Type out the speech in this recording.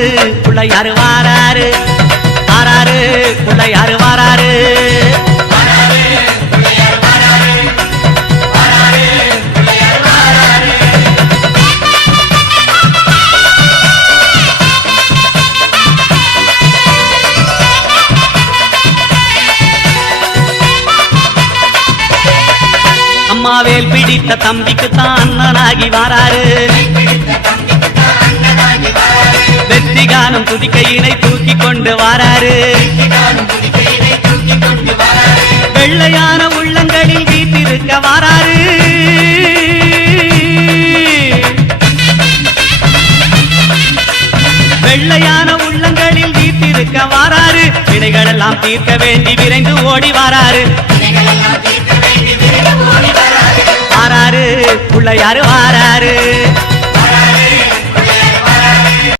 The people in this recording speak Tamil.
பிள்ளையாரு வாராரு. வாராரு பிள்ளையாரு வாராரு. அம்மாவேல் பிடித்த தம்பிக்குத்தான் அண்ணனாகி வாராரு. துதிக்கையினை தூக்கி கொண்டு வாராரு. வெள்ளையான உள்ளங்களில் வீட்டிருக்க வாராரு. வெள்ளையான உள்ளங்களில் வீட்டிருக்க வாராரு. வினைகளெல்லாம் தீர்க்க வேண்டி விரைந்து ஓடி வாராரு. வாராரு பிள்ளையாரு வாராரு.